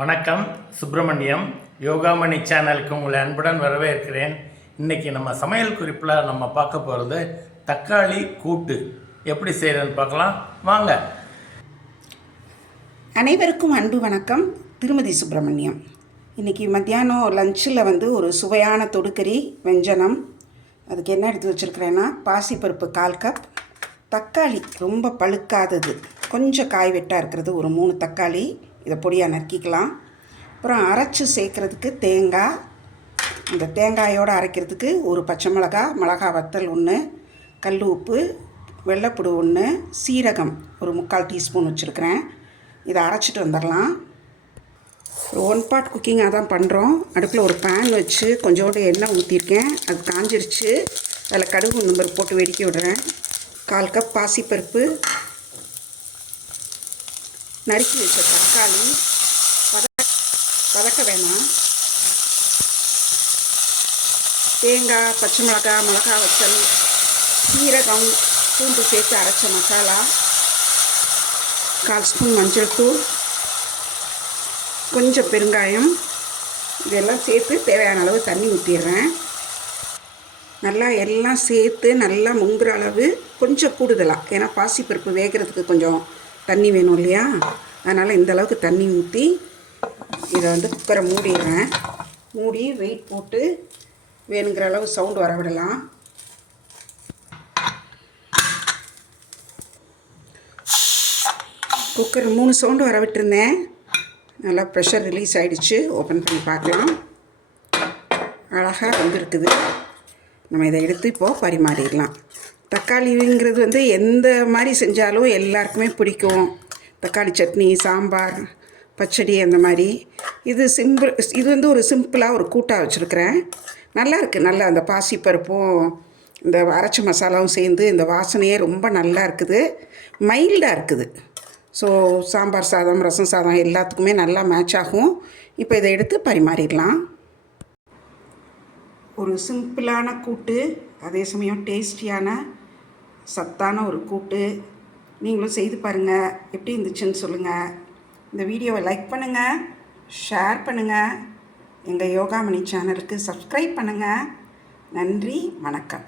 வணக்கம். சுப்பிரமணியம் யோகாமணி சேனலுக்கு உங்களை அன்புடன் வரவேற்கிறேன். இன்றைக்கி நம்ம சமையல் குறிப்பில் நம்ம பார்க்க போகிறது தக்காளி கூட்டு எப்படி செய்கிறதுன்னு பார்க்கலாம் வாங்க. அனைவருக்கும் அன்பு வணக்கம். திருமதி சுப்பிரமணியம். இன்றைக்கி மத்தியானம் லஞ்சில் ஒரு சுவையான தொடுக்கறி வெஞ்சனம். அதுக்கு என்ன எடுத்து வச்சுருக்கிறேன்னா பாசிப்பருப்பு 1/4 கப், தக்காளி ரொம்ப பழுக்காதது கொஞ்சம் காய் வெட்டாக இருக்கிறது ஒரு 3 தக்காளி, இதை பொடியாக நறுக்கிக்கலாம். அப்புறம் அரைச்சி சேர்க்குறதுக்கு தேங்காய், இந்த தேங்காயோடு அரைக்கிறதுக்கு ஒரு பச்சை மிளகா வத்தல் 1, கல் உப்பு, வெள்ளைப்புடு 1, சீரகம் ஒரு 3/4 டீஸ்பூன் வச்சுருக்கிறேன். இதை அரைச்சிட்டு வந்துடலாம். ஒரு 1 பாட் குக்கிங்காக தான் பண்ணுறோம். அடுப்பில் ஒரு பேன் வச்சு கொஞ்சோண்டு எண்ணெய் ஊற்றிருக்கேன். அது காஞ்சிருச்சு. அதில் கடுகு உளுந்தம்பருப்பு போட்டு வெடிக்க விடுறேன். 1/4 கப் பாசிப்பருப்பு, நறுக்கி வச்ச தக்காளி, வதக்க வேணாம், தேங்காய், பச்சை மிளகா வத்தல், சீரகம், பூண்டு சேர்த்து அரைச்ச மசாலா, 1/4 ஸ்பூன் மஞ்சள் தூள், கொஞ்சம் பெருங்காயம், இதெல்லாம் சேர்த்து தேவையான அளவு தண்ணி ஊற்றிடுறேன். நல்லா எல்லாம் சேர்த்து நல்லா முங்குற அளவு கொஞ்சம் கூடுதலாக, ஏன்னா பாசிப்பருப்பு வேகிறதுக்கு கொஞ்சம் தண்ணி வேணும் இல்லையா, அதனால் இந்த அளவுக்கு தண்ணி ஊற்றி இதை குக்கரை மூடிடுறேன். மூடி வெயிட் போட்டு வேணுங்கிற அளவு சவுண்டு வர விடலாம். குக்கர் 3 சவுண்டு வர விட்டுருந்தேன். நல்லா ப்ரெஷர் ரிலீஸ் ஆகிடுச்சு. ஓப்பன் பண்ணி பார்க்கலாம். அழகாக வந்துருக்குது. நம்ம இதை எடுத்து இப்போது பரிமாறிடலாம். தக்காளிங்கிறது எந்த மாதிரி செஞ்சாலும் எல்லாருக்குமே பிடிக்கும். தக்காளி சட்னி, சாம்பார், பச்சடி அந்த மாதிரி. இது ஒரு சிம்பிளாக ஒரு கூட்டாக வச்சுருக்கிறேன். நல்லா இருக்குது. நல்லா அந்த பாசிப்பருப்பும் இந்த அரைச்ச மசாலாவும் சேர்ந்து இந்த வாசனையே ரொம்ப நல்லா இருக்குது. மைல்டாக இருக்குது. ஸோ சாம்பார் சாதம், ரசம் சாதம் எல்லாத்துக்குமே நல்லா மேட்ச் ஆகும். இப்போ இதை எடுத்து பரிமாறிடலாம். ஒரு சிம்பிளான கூட்டு, அதே சமயம் டேஸ்டியான சத்தான ஒரு கூட்டு. நீங்களும் செய்து பாருங்கள். எப்படி இருந்துச்சுன்னு சொல்லுங்கள். இந்த வீடியோவை லைக் பண்ணுங்கள், ஷேர் பண்ணுங்கள், எங்கள் யோகாமணி சேனலுக்கு சப்ஸ்கிரைப் பண்ணுங்கள். நன்றி, வணக்கம்.